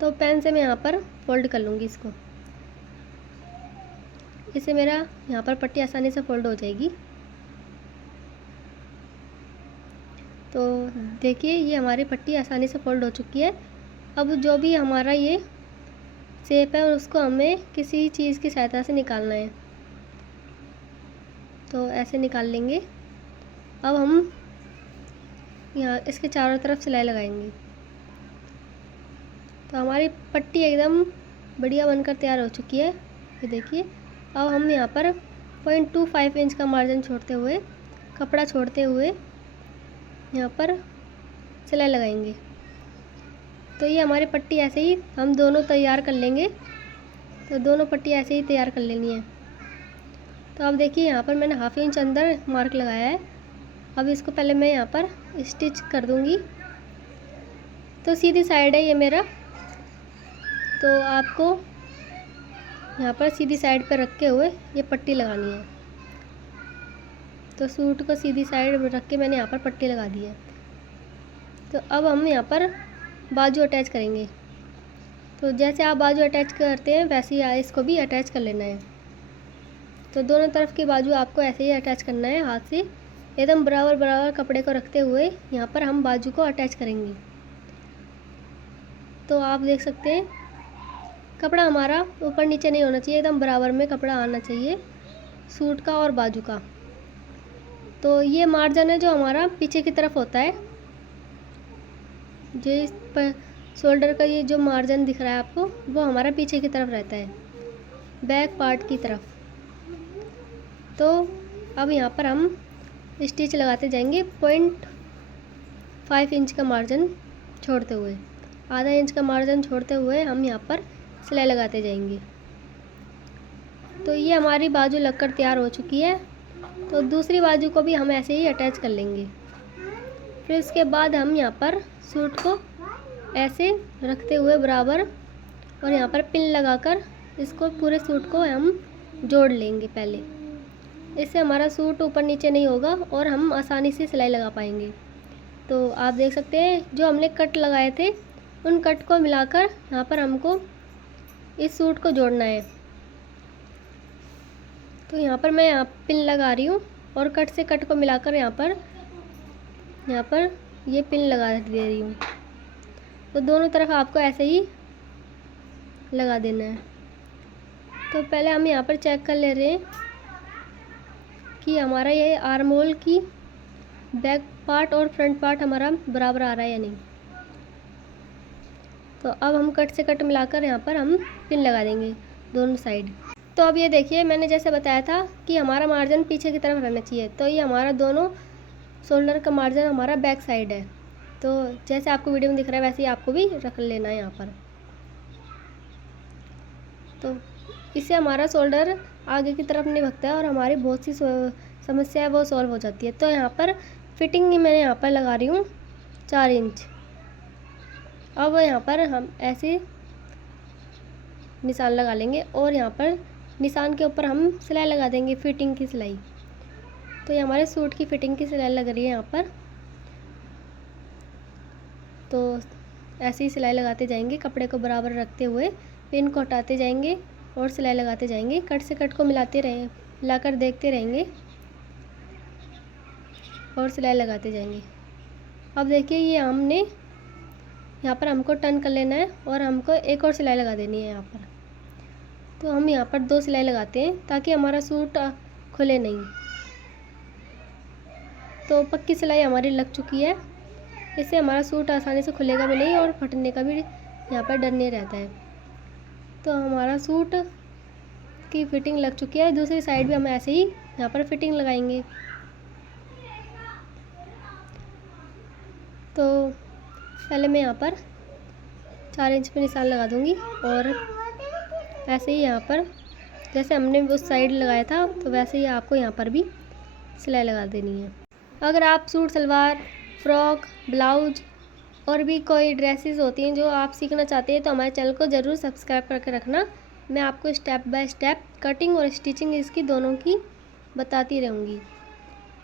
तो पेन से मैं यहाँ पर फोल्ड कर लूँगी इसको। इससे मेरा यहाँ पर पट्टी आसानी से फोल्ड हो जाएगी। तो देखिए, ये हमारी पट्टी आसानी से फोल्ड हो चुकी है। अब जो भी हमारा ये शेप है उसको हमें किसी चीज़ की सहायता से निकालना है। तो ऐसे निकाल लेंगे। अब हम यहाँ इसके चारों तरफ सिलाई लगाएंगे। तो हमारी पट्टी एकदम बढ़िया बनकर तैयार हो चुकी है, ये देखिए। अब हम यहाँ पर 0.25 इंच का मार्जिन छोड़ते हुए, कपड़ा छोड़ते हुए यहाँ पर सिलाई लगाएंगे। तो ये हमारी पट्टी ऐसे ही हम दोनों तैयार कर लेंगे। तो दोनों पट्टी ऐसे ही तैयार कर लेनी है। तो अब देखिए, यहाँ पर मैंने 1/2 इंच अंदर मार्क लगाया है। अब इसको पहले मैं यहाँ पर स्टिच कर दूँगी। तो सीधी साइड है ये मेरा। तो आपको यहाँ पर सीधी साइड पर रखे हुए ये पट्टी लगानी है। तो सूट को सीधी साइड में रख के मैंने यहाँ पर पट्टी लगा दी है। तो अब हम यहाँ पर बाजू अटैच करेंगे। तो जैसे आप बाजू अटैच करते हैं वैसे ही इसको भी अटैच कर लेना है। तो दोनों तरफ की बाजू आपको ऐसे ही अटैच करना है, हाथ से एकदम बराबर बराबर कपड़े को रखते हुए यहाँ पर हम बाजू को अटैच करेंगे। तो आप देख सकते हैं, कपड़ा हमारा ऊपर नीचे नहीं होना चाहिए, एकदम बराबर में कपड़ा आना चाहिए सूट का और बाजू का। तो ये मार्जिन है जो हमारा पीछे की तरफ होता है। जो इस पर शोल्डर का ये जो मार्जिन दिख रहा है आपको, वो हमारा पीछे की तरफ रहता है, बैक पार्ट की तरफ। तो अब यहाँ पर हम स्टिच लगाते जाएंगे 0.5 इंच का मार्जिन छोड़ते हुए, आधा इंच का मार्जिन छोड़ते हुए हम यहाँ पर सिलाई लगाते जाएंगे। तो ये हमारी बाजू लगकर तैयार हो चुकी है। तो दूसरी बाजू को भी हम ऐसे ही अटैच कर लेंगे। फिर इसके बाद हम यहाँ पर सूट को ऐसे रखते हुए बराबर और यहाँ पर पिन लगाकर इसको पूरे सूट को हम जोड़ लेंगे पहले। इससे हमारा सूट ऊपर नीचे नहीं होगा और हम आसानी से सिलाई लगा पाएंगे। तो आप देख सकते हैं, जो हमने कट लगाए थे उन कट को मिलाकर यहाँ पर हमको इस सूट को जोड़ना है। तो यहाँ पर मैं पिन लगा रही हूँ और कट से कट को मिलाकर यहाँ पर ये पिन लगा दे रही हूँ। तो दोनों तरफ आपको ऐसे ही लगा देना है। तो पहले हम यहाँ पर चेक कर ले रहे हैं कि हमारा ये आर्म होल की बैक पार्ट और फ्रंट पार्ट हमारा बराबर आ रहा है या नहीं। तो अब हम कट से कट मिलाकर यहाँ पर हम पिन लगा देंगे दोनों साइड। तो अब ये देखिए, मैंने जैसे बताया था कि हमारा मार्जिन पीछे की तरफ रहना चाहिए, तो ये हमारा दोनों शोल्डर का मार्जिन हमारा बैक साइड है। तो जैसे आपको वीडियो में दिख रहा है वैसे ही आपको भी रख लेना है यहाँ पर। तो इससे हमारा शोल्डर आगे की तरफ नहीं भगता है और हमारी बहुत सी समस्या है वो सॉल्व हो जाती है। तो यहाँ पर फिटिंग ही मैंने यहाँ पर लगा रही हूँ 4 इंच। अब यहाँ पर हम ऐसे निशान लगा लेंगे और यहाँ पर निशान के ऊपर हम सिलाई लगा देंगे, फिटिंग की सिलाई। तो ये हमारे सूट की फिटिंग की सिलाई लग रही है यहाँ पर। तो ऐसे ही सिलाई लगाते जाएंगे, कपड़े को बराबर रखते हुए पिन को हटाते जाएंगे और सिलाई लगाते जाएंगे। कट से कट को मिलाते रहें, मिलाकर देखते रहेंगे और सिलाई लगाते जाएंगे। अब देखिए, ये हमने यहाँ पर हमको टर्न कर लेना है और हमको एक और सिलाई लगा देनी है यहाँ पर। तो हम यहाँ पर 2 सिलाई लगाते हैं ताकि हमारा सूट खुले नहीं। तो पक्की सिलाई हमारी लग चुकी है, इससे हमारा सूट आसानी से खुलेगा भी नहीं और फटने का भी यहाँ पर डर नहीं रहता है। तो हमारा सूट की फिटिंग लग चुकी है। दूसरी साइड भी हम ऐसे ही यहाँ पर फिटिंग लगाएंगे। तो पहले मैं यहाँ पर 4 इंच पे निशान लगा दूँगी और ऐसे ही यहाँ पर जैसे हमने उस साइड लगाया था तो वैसे ही आपको यहाँ पर भी सिलाई लगा देनी है। अगर आप सूट सलवार, फ्रॉक, ब्लाउज और भी कोई ड्रेसेस होती हैं जो आप सीखना चाहते हैं तो हमारे चैनल को ज़रूर सब्सक्राइब करके रखना। मैं आपको स्टेप बाय स्टेप कटिंग और स्टिचिंग इसकी दोनों की बताती रहूँगी।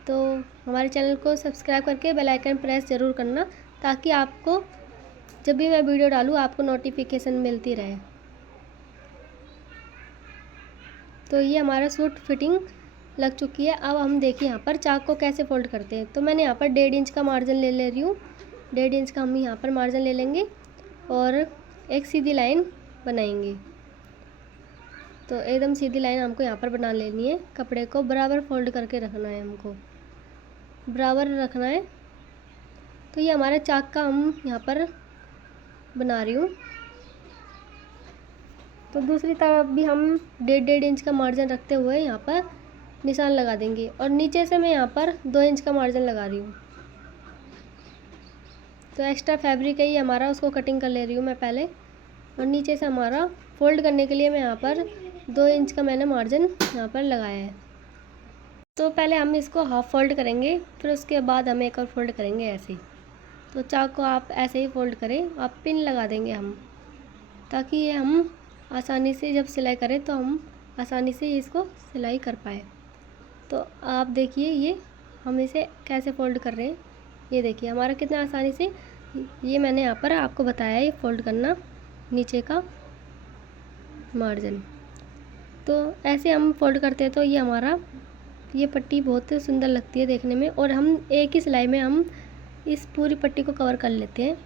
तो हमारे चैनल को सब्सक्राइब करके बेल आइकन प्रेस ज़रूर करना ताकि आपको जब भी मैं वीडियो डालूँ आपको नोटिफिकेशन मिलती रहे। तो ये हमारा सूट फिटिंग लग चुकी है। अब हम देखिए यहाँ पर चाक को कैसे फोल्ड करते हैं। तो मैंने यहाँ पर 1.5 इंच का मार्जिन ले रही हूँ। 1.5 इंच का हम यहाँ पर मार्जिन ले लेंगे और एक सीधी लाइन बनाएंगे। तो एकदम सीधी लाइन हमको यहाँ पर बना लेनी है। कपड़े को बराबर फोल्ड करके रखना है, हमको बराबर रखना है। तो ये हमारा चाक का हम यहाँ पर बना रही हूँ। तो दूसरी तरफ भी हम 1.5 इंच का मार्जिन रखते हुए यहाँ पर निशान लगा देंगे और नीचे से मैं यहाँ पर 2 इंच का मार्जिन लगा रही हूँ। तो एक्स्ट्रा फैब्रिक है ये हमारा, उसको कटिंग कर ले रही हूँ मैं पहले। और नीचे से हमारा फोल्ड करने के लिए मैं यहाँ पर 2 इंच का मैंने मार्जिन यहाँ पर लगाया है। तो पहले हम इसको हाफ फोल्ड करेंगे, फिर उसके बाद हम एक और फोल्ड करेंगे ऐसे ही। तो चाक को आप ऐसे ही फोल्ड करें, आप पिन लगा देंगे हम, ताकि ये हम आसानी से जब सिलाई करें तो हम आसानी से इसको सिलाई कर पाए। तो आप देखिए ये हम इसे कैसे फ़ोल्ड कर रहे हैं, ये देखिए हमारा कितना आसानी से ये मैंने यहाँ पर आपको बताया है फ़ोल्ड करना नीचे का मार्जिन। तो ऐसे हम फ़ोल्ड करते हैं तो ये हमारा ये पट्टी बहुत सुंदर लगती है देखने में। और हम एक ही सिलाई में हम इस पूरी पट्टी को कवर कर लेते हैं।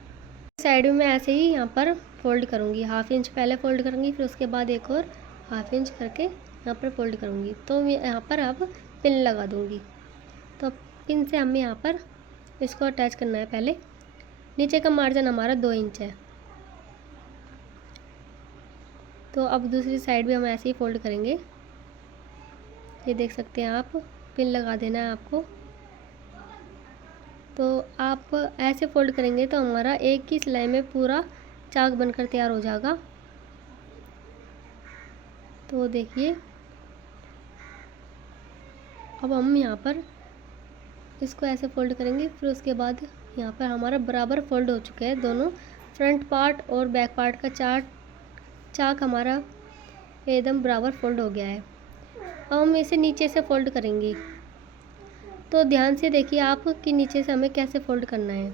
साइड में मैं ऐसे ही यहाँ पर फ़ोल्ड करूँगी, 1/2 इंच पहले फ़ोल्ड करूँगी, फिर उसके बाद एक और 1/2 इंच करके यहाँ पर फ़ोल्ड करूँगी। तो मैं यहाँ पर अब पिन लगा दूँगी। तो पिन से हमें यहाँ पर इसको अटैच करना है। पहले नीचे का मार्जिन हमारा 2 इंच है। तो अब दूसरी साइड भी हम ऐसे ही फ़ोल्ड करेंगे, ये देख सकते हैं आप, पिन लगा देना है आपको। तो आप ऐसे फ़ोल्ड करेंगे तो हमारा एक ही सिलाई में पूरा चाक बनकर तैयार हो जाएगा। तो देखिए अब हम यहाँ पर इसको ऐसे फ़ोल्ड करेंगे, फिर उसके बाद यहाँ पर हमारा बराबर फ़ोल्ड हो चुका है दोनों फ्रंट पार्ट और बैक पार्ट का चाक हमारा एकदम बराबर फ़ोल्ड हो गया है। अब हम इसे नीचे से फ़ोल्ड करेंगे। तो ध्यान से देखिए आप कि नीचे से हमें कैसे फ़ोल्ड करना है।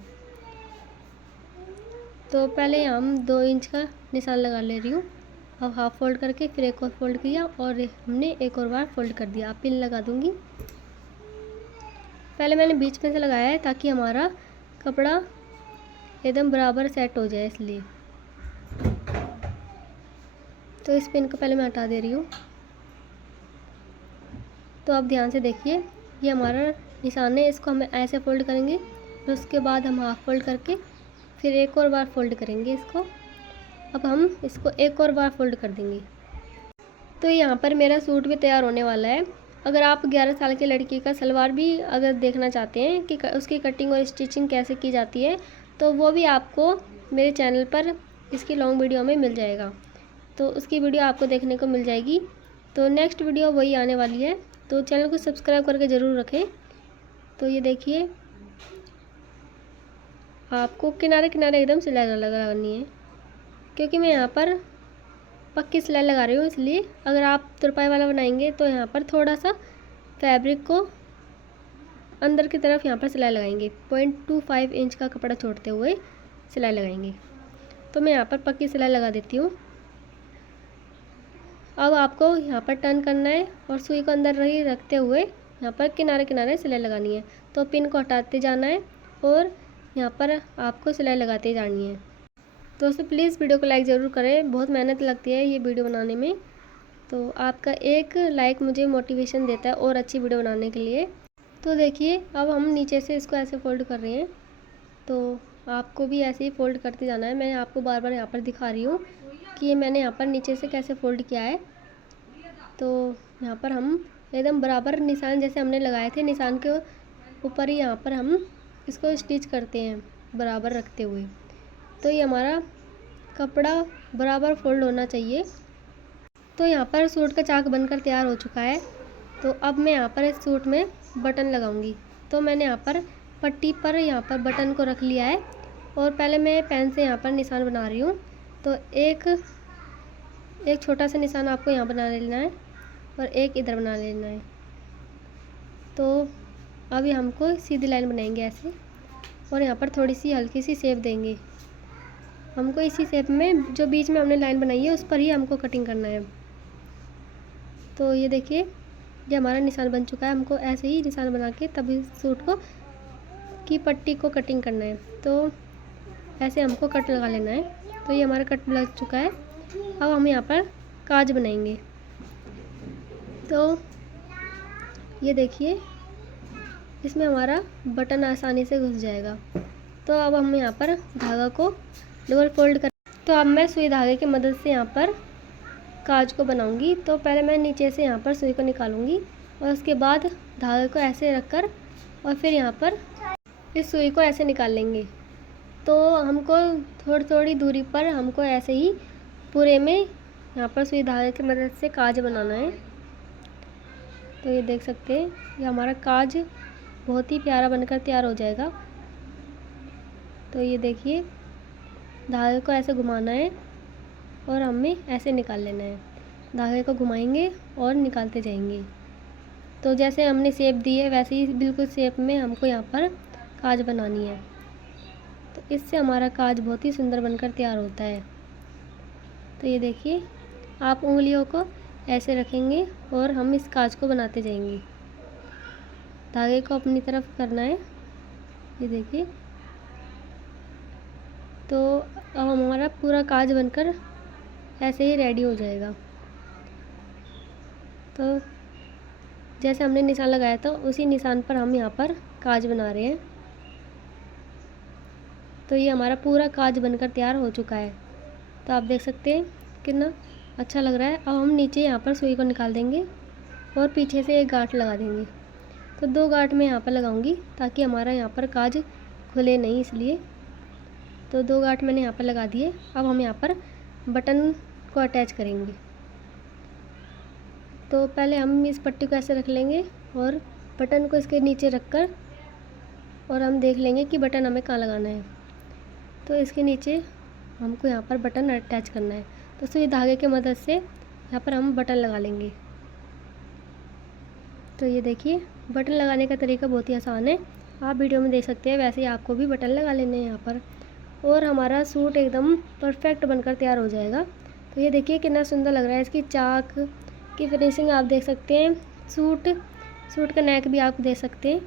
तो पहले हम 2 इंच का निशान लगा ले रही हूँ। अब हाफ फोल्ड करके फिर एक और फोल्ड किया और हमने एक और बार फोल्ड कर दिया। अब पिन लगा दूँगी। पहले मैंने बीच में से लगाया है ताकि हमारा कपड़ा एकदम बराबर सेट हो जाए, इसलिए। तो इस पिन को पहले मैं हटा दे रही हूँ। तो आप ध्यान से देखिए, ये हमारा निशान है, इसको हम ऐसे फोल्ड करेंगे, फिर उसके बाद हम हाफ फोल्ड करके फिर एक और बार फोल्ड करेंगे इसको। अब हम इसको एक और बार फोल्ड कर देंगे। तो यहाँ पर मेरा सूट भी तैयार होने वाला है। अगर आप 11 साल की लड़की का सलवार भी अगर देखना चाहते हैं कि उसकी कटिंग और स्टिचिंग कैसे की जाती है, तो वो भी आपको मेरे चैनल पर इसकी लॉन्ग वीडियो में मिल जाएगा। तो उसकी वीडियो आपको देखने को मिल जाएगी। तो नेक्स्ट वीडियो वही आने वाली है, तो चैनल को सब्सक्राइब करके ज़रूर रखें। तो ये देखिए, आपको किनारे किनारे एकदम सिलाई लगानी है, क्योंकि मैं यहाँ पर पक्की सिलाई लगा रही हूँ, इसलिए। अगर आप तुरपाई वाला बनाएंगे तो यहाँ पर थोड़ा सा फैब्रिक को अंदर की तरफ यहाँ पर सिलाई लगाएंगे, 0.25 इंच का कपड़ा छोड़ते हुए सिलाई लगाएंगे। तो मैं यहाँ पर पक्की सिलाई लगा देती हूँ। अब आपको यहाँ पर टर्न करना है और सुई को अंदर ही रखते हुए यहाँ पर किनारे किनारे सिलाई लगानी है। तो पिन को हटाते जाना है और यहाँ पर आपको सिलाई लगाते जानी है। दोस्तों प्लीज़ वीडियो को लाइक ज़रूर करें, बहुत मेहनत लगती है ये वीडियो बनाने में। तो आपका एक लाइक मुझे मोटिवेशन देता है और अच्छी वीडियो बनाने के लिए। तो देखिए, अब हम नीचे से इसको ऐसे फोल्ड कर रहे हैं, तो आपको भी ऐसे ही फोल्ड करते जाना है। मैं आपको बार बार यहाँ पर दिखा रही हूँ कि ये मैंने यहाँ पर नीचे से कैसे फ़ोल्ड किया है। तो यहाँ पर हम एकदम बराबर निशान जैसे हमने लगाए थे, निशान के ऊपर ही यहाँ पर हम इसको स्टिच करते हैं बराबर रखते हुए। तो ये हमारा कपड़ा बराबर फोल्ड होना चाहिए। तो यहाँ पर सूट का चाक बनकर तैयार हो चुका है। तो अब मैं यहाँ पर इस सूट में बटन लगाऊंगी। तो मैंने यहाँ पर पट्टी पर यहाँ पर बटन को रख लिया है और पहले मैं पेन से यहाँ पर निशान बना रही हूँ। तो एक छोटा सा निशान आपको यहाँ बना लेना है और एक इधर बना लेना है। तो अभी हमको सीधी लाइन बनाएंगे ऐसे, और यहाँ पर थोड़ी सी हल्की सी शेप देंगे। हमको इसी शेप में जो बीच में हमने लाइन बनाई है उस पर ही हमको कटिंग करना है। तो ये देखिए, ये हमारा निशान बन चुका है। हमको ऐसे ही निशान बना के तभी सूट को की पट्टी को कटिंग करना है। तो ऐसे हमको कट लगा लेना है। तो ये हमारा कट लग चुका है। अब हम यहाँ पर काज बनाएंगे। तो ये देखिए, इसमें हमारा बटन आसानी से घुस जाएगा। तो अब हम यहाँ पर धागा को डबल फोल्ड कर, तो अब मैं सुई धागे की मदद से यहाँ पर काज को बनाऊंगी। तो पहले मैं नीचे से यहाँ पर सुई को निकालूंगी और उसके बाद धागे को ऐसे रखकर और फिर यहाँ पर इस सुई को ऐसे निकाल लेंगे। तो हमको थोड़ी थोड़ी दूरी पर हमको ऐसे ही पूरे में यहाँ पर सुई धागे की मदद से काज बनाना है। तो ये देख सकते हैं, ये हमारा काज बहुत ही प्यारा बनकर तैयार हो जाएगा। तो ये देखिए, धागे को ऐसे घुमाना है और हमें ऐसे निकाल लेना है। धागे को घुमाएंगे और निकालते जाएंगे। तो जैसे हमने शेप दी है वैसे ही बिल्कुल शेप में हमको यहाँ पर काज बनानी है। तो इससे हमारा काज बहुत ही सुंदर बनकर तैयार होता है। तो ये देखिए, आप उंगलियों को ऐसे रखेंगे और हम इस काज को बनाते जाएंगे। धागे को अपनी तरफ करना है, ये देखिए। तो अब हमारा पूरा काज बनकर ऐसे ही रेडी हो जाएगा। तो जैसे हमने निशान लगाया था उसी निशान पर हम यहाँ पर काज बना रहे हैं। तो ये हमारा पूरा काज बनकर तैयार हो चुका है। तो आप देख सकते हैं कितना अच्छा लग रहा है। अब हम नीचे यहाँ पर सुई को निकाल देंगे और पीछे से एक गांठ लगा देंगे। तो 2 गांठ मैं यहाँ पर लगाऊंगी ताकि हमारा यहाँ पर काज खुले नहीं, इसलिए। तो 2 गांठ मैंने यहाँ पर लगा दिए। अब हम यहाँ पर बटन को अटैच करेंगे। तो पहले हम इस पट्टी को ऐसे रख लेंगे और बटन को इसके नीचे रखकर और हम देख लेंगे कि बटन हमें कहाँ लगाना है। तो इसके नीचे हमको यहाँ पर बटन अटैच करना है। तो सुई धागे की मदद से यहाँ पर हम बटन लगा लेंगे। तो ये देखिए, बटन लगाने का तरीका बहुत ही आसान है, आप वीडियो में देख सकते हैं। वैसे ही आपको भी बटन लगा लेने हैं यहाँ पर, और हमारा सूट एकदम परफेक्ट बनकर तैयार हो जाएगा। तो ये देखिए कितना सुंदर लग रहा है। इसकी चाक की फिनिशिंग आप देख सकते हैं। सूट का नेक भी आप देख सकते हैं।